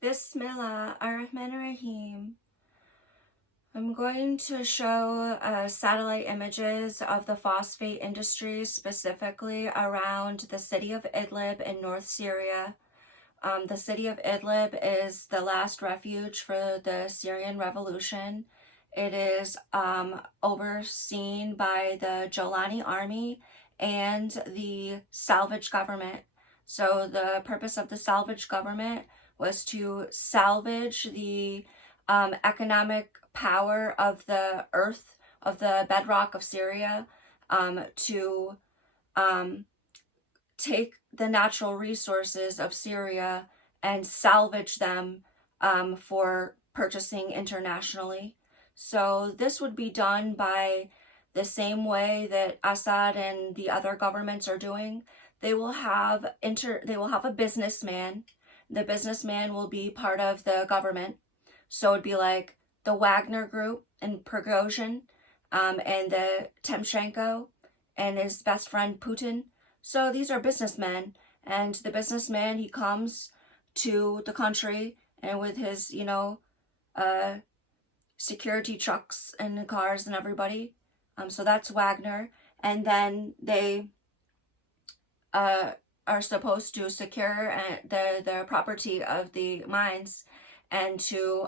Bismillah ar-Rahman ar-Rahim. I'm going to show satellite images of the phosphate industry, specifically around the city of Idlib in North Syria. The city of Idlib is the last refuge for the Syrian revolution. It is overseen by the Jolani army and the salvage government. So the purpose of the salvage government was to salvage the economic power of the earth, of the bedrock of Syria, to take the natural resources of Syria and salvage them for purchasing internationally. So this would be done by the same way that Assad and the other governments are doing. They will have a businessman. The businessman will be part of the government. So it'd be like the Wagner Group and Prigozhin, and the Timoshenko and his best friend Putin. So these are businessmen, and the businessman, he comes to the country and with his, security trucks and cars and everybody. So that's Wagner. And then they are supposed to secure the property of the mines and to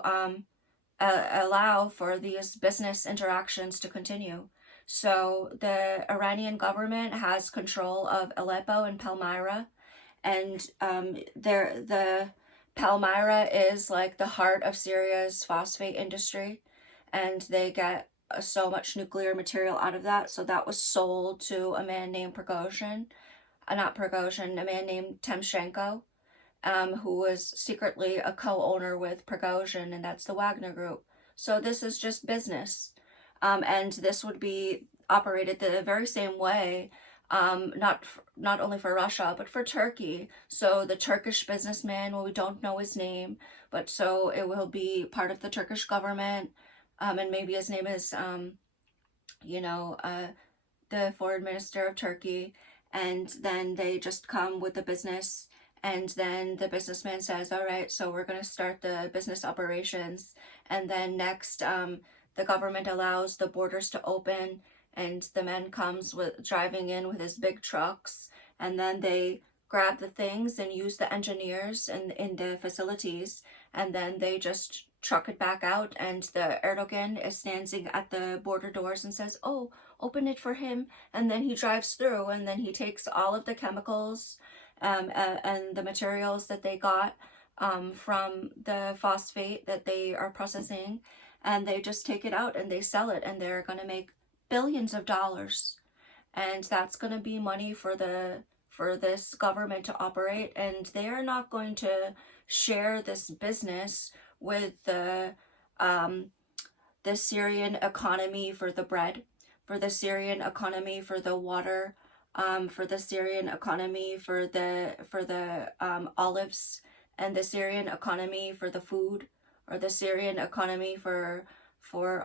allow for these business interactions to continue. So the Iranian government has control of Aleppo and Palmyra, and the Palmyra is like the heart of Syria's phosphate industry, and they get so much nuclear material out of that. So that was sold to a man named Prigozhin, not Prigozhin, a man named Timoshenko, who was secretly a co-owner with Prigozhin, and that's the Wagner Group. So this is just business. And this would be operated the very same way, not only for Russia, but for Turkey. So the Turkish businessman, well, we don't know his name, but so it will be part of the Turkish government, and maybe his name is, the foreign minister of Turkey, and then they just come with the business, and then the businessman says, all right, so we're going to start the business operations, and then next, the government allows the borders to open, and the man comes with driving in with his big trucks, and then they grab the things and use the engineers in the facilities, and then they just truck it back out, and the Erdogan is standing at the border doors and says, oh, open it for him, and then he drives through, and then he takes all of the chemicals and the materials that they got from the phosphate that they are processing, and they just take it out and they sell it, and they're going to make billions of dollars, and that's going to be money for this government to operate, and they are not going to share this business with the Syrian economy for the bread, for the Syrian economy for the water, for the Syrian economy for the olives, and the Syrian economy for the food, or the Syrian economy for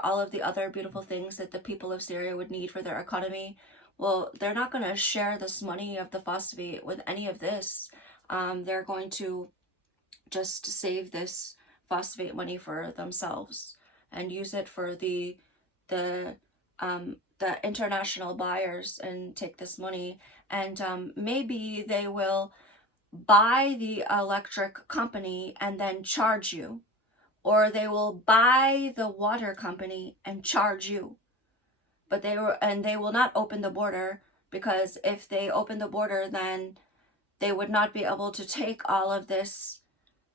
all of the other beautiful things that the people of Syria would need for their economy. Well, they're not going to share this money of the phosphate with any of this. They're going to just save this phosphate money for themselves and use it for the international buyers, and take this money, and maybe they will buy the electric company and then charge you, or they will buy the water company and charge you. But they will not open the border, because if they open the border, then they would not be able to take all of this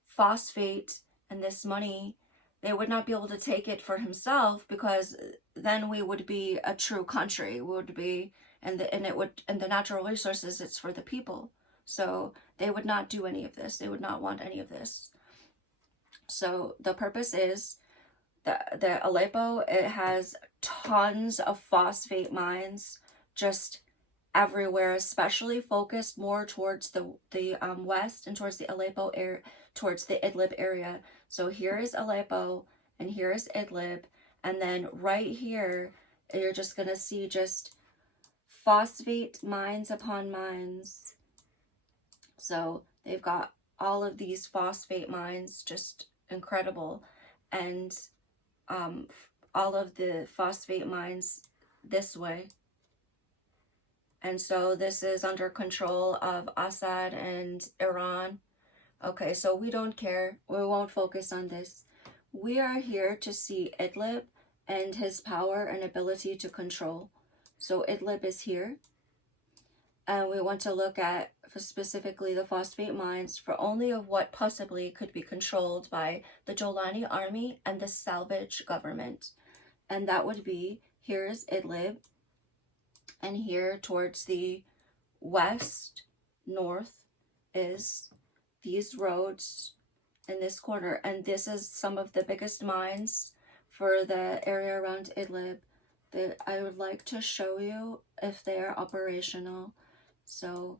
phosphate and this money. They would not be able to take it for himself, because then we would be a true country. We would be, and the natural resources, it's for the people. So they would not do any of this. They would not want any of this. So the purpose is the Aleppo, it has tons of phosphate mines just everywhere, especially focused more towards the west and towards the Aleppo area, towards the Idlib area. So here is Aleppo and here is Idlib, and then right here you're just gonna see just phosphate mines upon mines. So they've got all of these phosphate mines, just incredible. And all of the phosphate mines this way. And so this is under control of Assad and Iran. Okay, so we don't care. We won't focus on this. We are here to see Idlib and his power and ability to control. So Idlib is here. And we want to look at specifically the phosphate mines for only of what possibly could be controlled by the Jolani army and the salvage government. And that would be, here is Idlib, and here towards the west, north, is these roads in this corner. And this is some of the biggest mines for the area around Idlib that I would like to show you if they are operational. So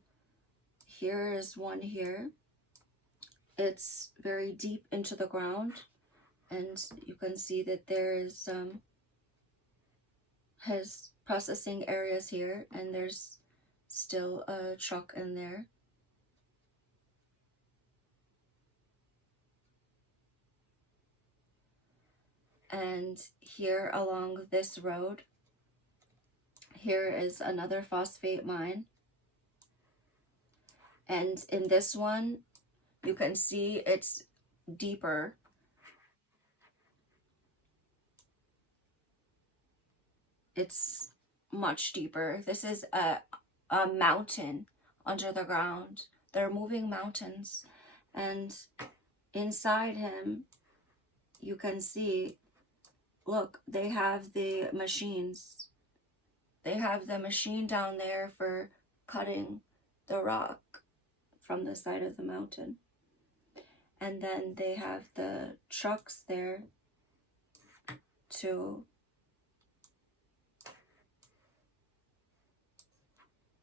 here is one here. It's very deep into the ground, and you can see that there is has processing areas here, and there's still a truck in there. And here along this road, here is another phosphate mine. And in this one, you can see it's deeper. It's much deeper. This is a mountain under the ground. They're moving mountains. And inside him, you can see, look, they have the machines. They have the machine down there for cutting the rock from the side of the mountain. And then they have the trucks there to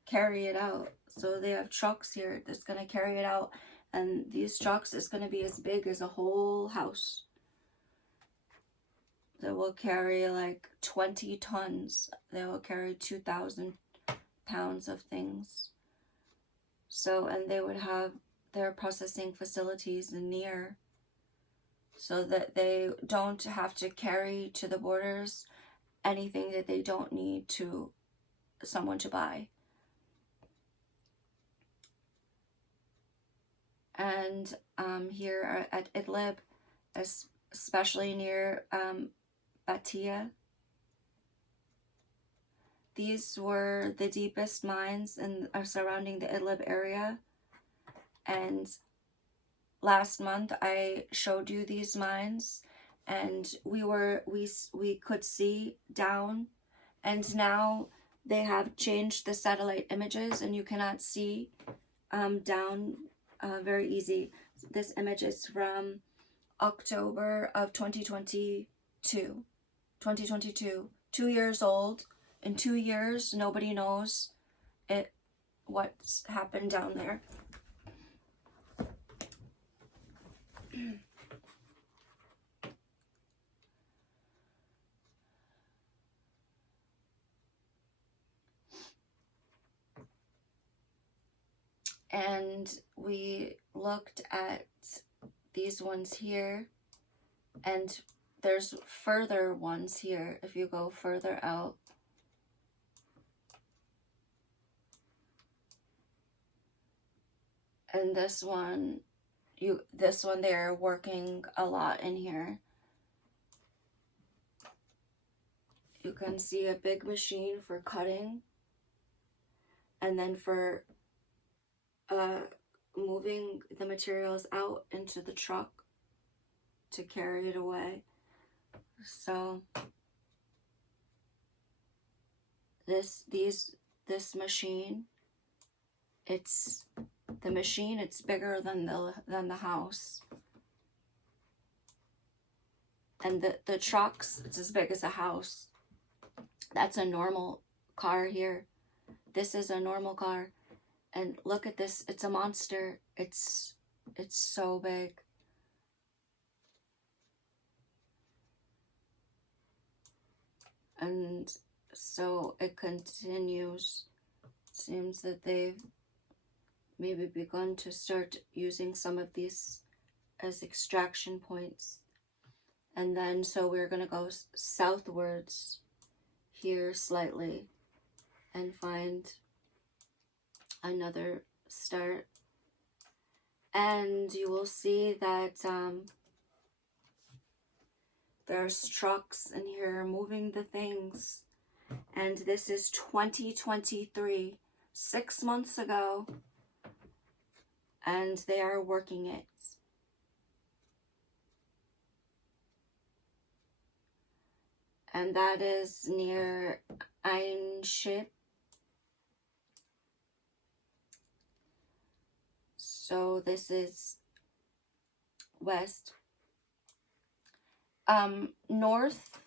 carry it out. So they have trucks here that's going to carry it out. And these trucks is going to be as big as a whole house. They will carry like 20 tons. They will carry 2,000 pounds of things. So, and they would have their processing facilities near, so that they don't have to carry to the borders anything that they don't need to someone to buy. And here at Idlib, especially near Batia, these were the deepest mines surrounding the Idlib area. And last month I showed you these mines, and we could see down, and now they have changed the satellite images, and you cannot see down very easy. This image is from October of 2022. 2 years old. In 2 years, nobody knows what's happened down there. And we looked at these ones here, and there's further ones here if you go further out. And this one they're working a lot in here. You can see a big machine for cutting, and then for moving the materials out into the truck to carry it away. So this machine, it's bigger than the house. And the trucks, it's as big as a house. That's a normal car here. This is a normal car. And look at this, it's a monster. It's so big. And so it continues. Seems that they've maybe begun to start using some of these as extraction points. And then, so we're going to go southwards here slightly and find another start. And you will see that there's trucks in here moving the things. And this is 2023, 6 months ago. And they are working it. And that is near Einship. So this is west. North,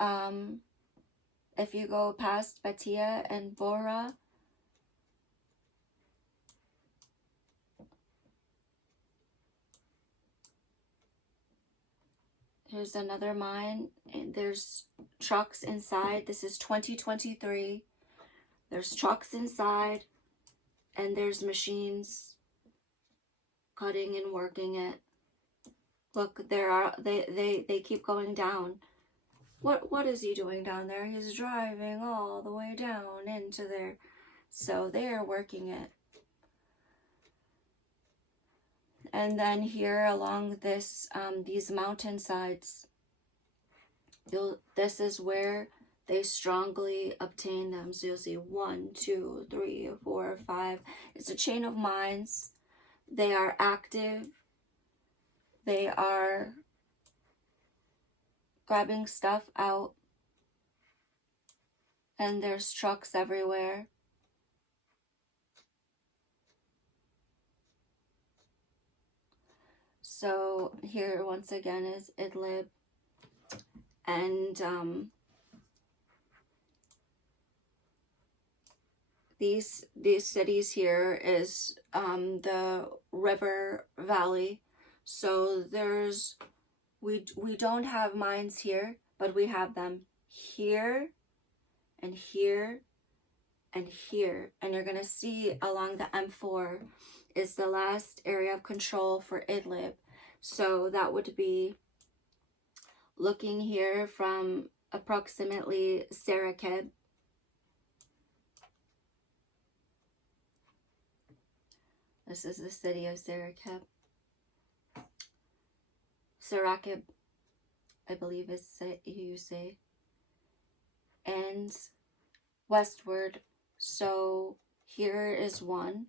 if you go past Batia and Bora, here's another mine, and there's trucks inside. This is 2023. There's trucks inside, and there's machines cutting and working it. Look, they keep going down. What is he doing down there? He's driving all the way down into there. So they are working it. And then here along this these mountainsides, this is where they strongly obtain them. So you'll see 1, 2, 3, 4, 5. It's a chain of mines. They are active. They are grabbing stuff out. And there's trucks everywhere. So here once again is Idlib. And these cities here is the river valley. So there's we don't have mines here, but we have them here and here and here. And you're gonna see along the M4 is the last area of control for Idlib. So that would be looking here from approximately Sarakeb. This is the city of Sarakeb. Sarakeb, I believe is you say. And westward. So here is one.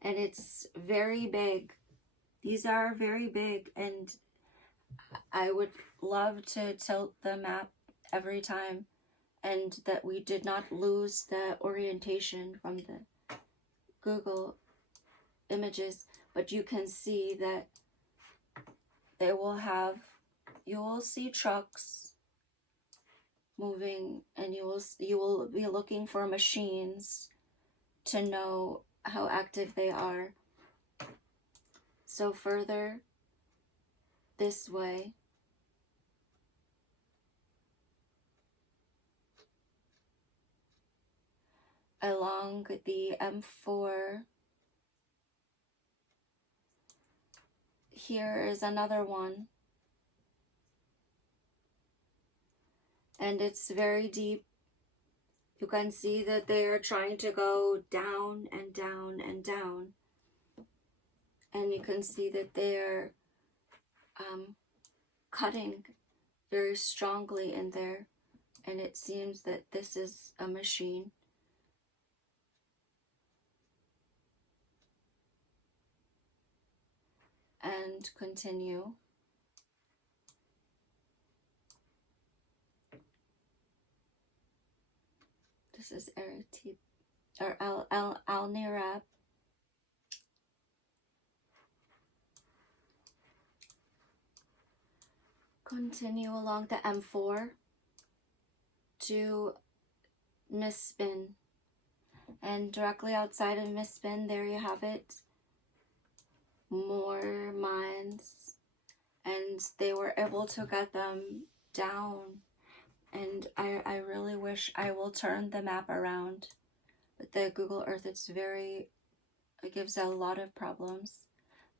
And it's very big. These are very big, and I would love to tilt the map every time, and that we did not lose the orientation from the Google images, but you can see that they will have, you will see trucks moving, and you will be looking for machines to know how active they are. So further this way, along the M4, here is another one, and it's very deep. You can see that they are trying to go down and down and down. And you can see that they are cutting very strongly in there. And it seems that this is a machine. And continue. This is Eritip, or Al-Nirab. Continue along the M4 to Mispin. And directly outside of Mispin, there you have it. More mines. And they were able to get them down And I really wish I will turn the map around. But the Google Earth, it gives a lot of problems.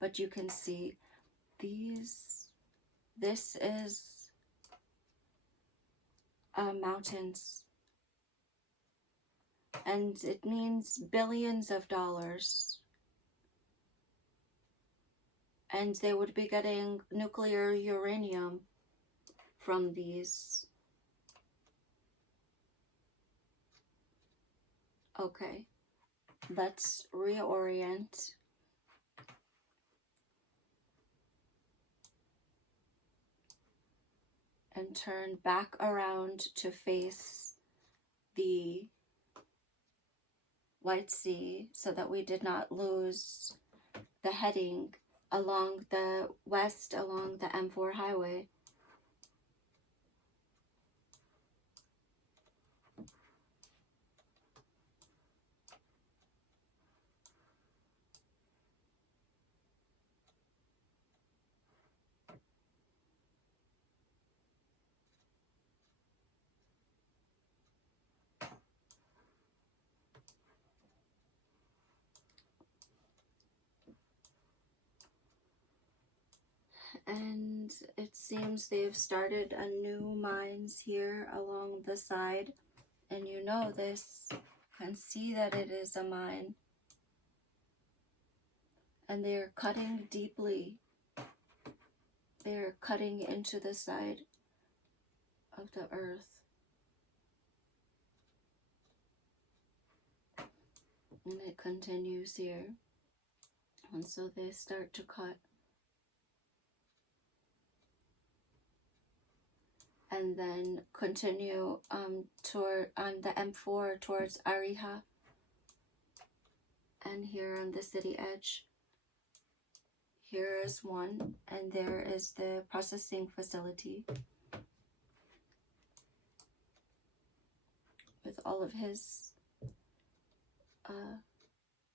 But you can see this is mountains. And it means billions of dollars. And they would be getting nuclear uranium from these. Okay, let's reorient. And turn back around to face the White Sea so that we did not lose the heading along the west, along the M4 highway. And it seems they've started a new mines here along the side. And you know this, you can see that it is a mine. And they're cutting deeply. They're cutting into the side of the earth. And it continues here. And so they start to cut. And then continue on the M4 towards Ariha. And here on the city edge, here is one, and there is the processing facility with all of his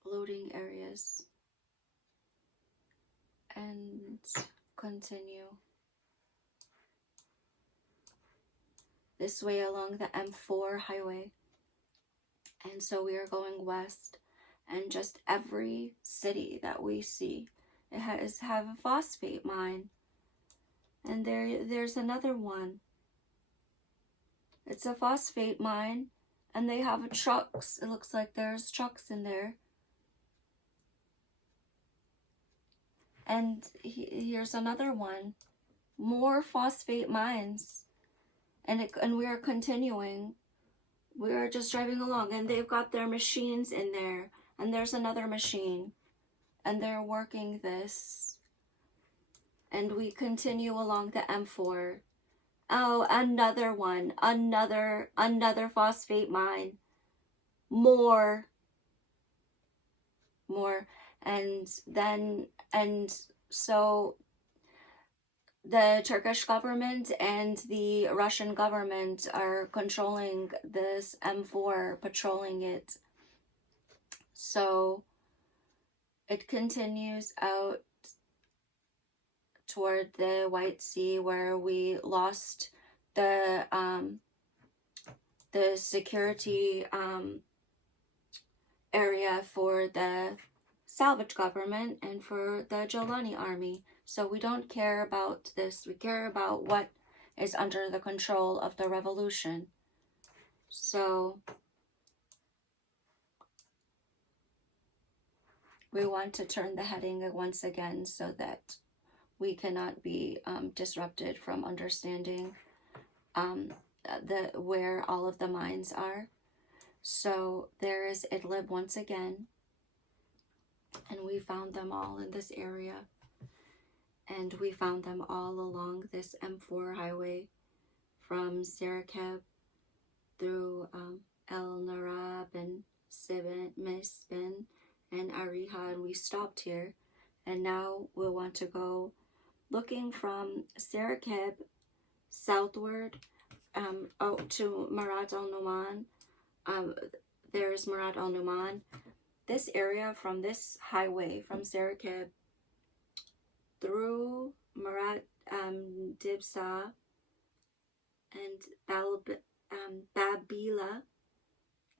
loading areas. And continue this way along the M4 highway. And so we are going west, and just every city that we see, it have a phosphate mine. And there's another one. It's a phosphate mine, and they have trucks. It looks like there's trucks in there. And here's another one. More phosphate mines. And we are continuing. We are just driving along, and they've got their machines in there. And there's another machine. And they're working this. And we continue along the M4. Oh, another one. Another phosphate mine. More. And so the Turkish government and the Russian government are controlling this M4, patrolling it. So it continues out toward the White Sea, where we lost the security area for the salvage government and for the Al-Jolani army. So we don't care about this. We care about what is under the control of the revolution. So we want to turn the heading once again so that we cannot be disrupted from understanding where all of the mines are. So there is Idlib once again. And we found them all in this area. And we found them all along this M4 highway from Sarakeb through El Narab and Misbin and Ariha. And we stopped here. And now we'll want to go looking from Sarakeb southward out to Marat al-Numan. There's Marat al-Numan. This area from this highway from Sarakeb through Marat Dibsa and Babila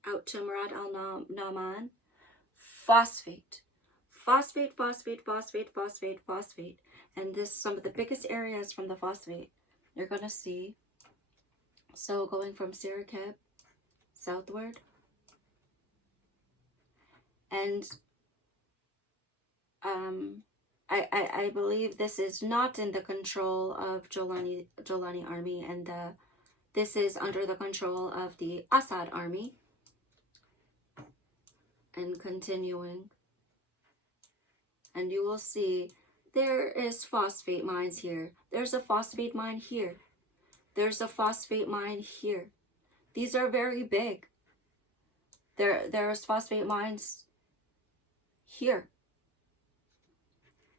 out to Marat al-Naman. Phosphate. Phosphate, phosphate, phosphate, phosphate, phosphate. And this is some of the biggest areas from the phosphate you're going to see. So going from Sirakeb southward. And I believe this is not in the control of Jolani army, and this is under the control of the Assad army. And continuing, and you will see there is phosphate mines here. There's a phosphate mine here. There's a phosphate mine here. These are very big. There's phosphate mines here.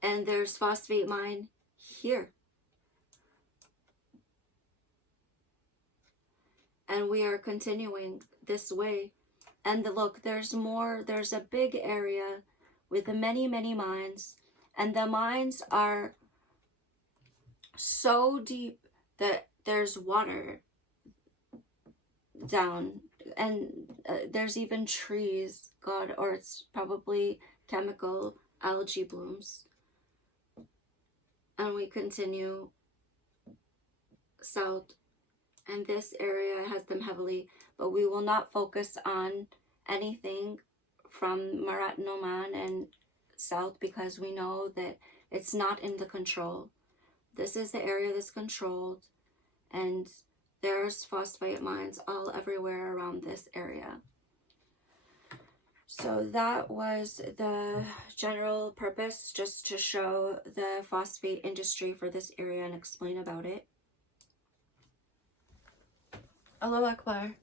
And there's phosphate mine here. And we are continuing this way. And look, there's more. There's a big area with many, many mines. And the mines are so deep that there's water down. And there's even trees, God, or it's probably chemical algae blooms. And we continue south. And this area has them heavily, but we will not focus on anything from Marat Noman and south because we know that it's not in the control. This is the area that's controlled, and there's phosphate mines all everywhere around this area. So that was the general purpose, just to show the phosphate industry for this area and explain about it. Allahu Akbar.